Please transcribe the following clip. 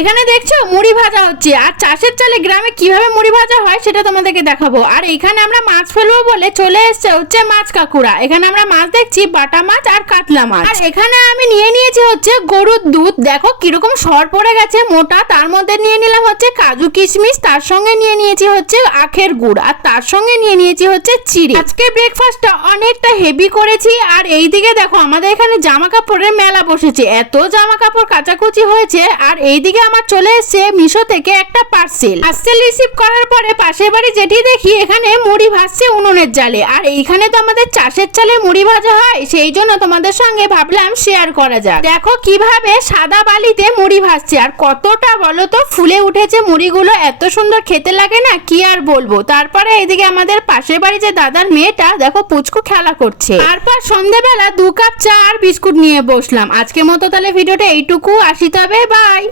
এখানে দেখছো মুড়ি ভাজা হচ্ছে, আর চাষের চালে গ্রামে কিভাবে মুড়ি ভাজা হয় সেটা তোমাদেরকে দেখাবো। আর এখানে আমরা মাছ ফেলবো বলে চলে এসছে হচ্ছে মাছ কাকুরা। এখানে আমরা মাছ দেখছি বাটা মাছ আর কাতলা মাছ। আর এখানে আমি নিয়ে নিয়েছি হচ্ছে গরুর দুধ, দেখো কিরকম সর পড়ে গেছে মোটা। তার মধ্যে নিয়ে নিলাম হচ্ছে কাজু কিশমিশ, তার সঙ্গে নিয়ে নিয়েছি হচ্ছে আখের গুড়, আর তার সঙ্গে নিয়ে নিয়েছি হচ্ছে চিড়ে। আজকে ব্রেকফাস্টটা অনেকটা হেভি করেছি। আর এইদিকে দেখো আমাদের এখানে জামা কাপড়ের মেলা বসেছে, এত জামা কাপড় কাচাকুচি হয়েছে। আর এইদিকে আমার চলে এসছে মিশো থেকে একটা পার্সেল রিসিভ করার পরে পাশের বাড়ি যেটি দেখি এখানে মুড়ি ভাজছে উনুনের জালে। আর এইখানে তো আমাদের চাষের চালে মুড়ি ভাজা হয়, সেই জন্য তোমাদের সঙ্গে ভাবলাম শেয়ার করা যাক। দেখো কিভাবে সাদা বালিতে মুড়ি ভাজছে, আর কতটা বলো তো ফুলে উঠেছে মুড়িগুলো, এত সুন্দর খেতে লাগে না, কি আর বলবো। তারপরে এইদিকে আমাদের পাশের বাড়ি যে দাদার মেয়েটা দেখো পুচকু খেলা করছে। তারপর সন্ধ্যেবেলা 2 কাপ চা আর বিস্কুট নিয়ে বসলাম। আজকের মতো তাহলে ভিডিওটা এইটুকু, আসি তবে, বাই।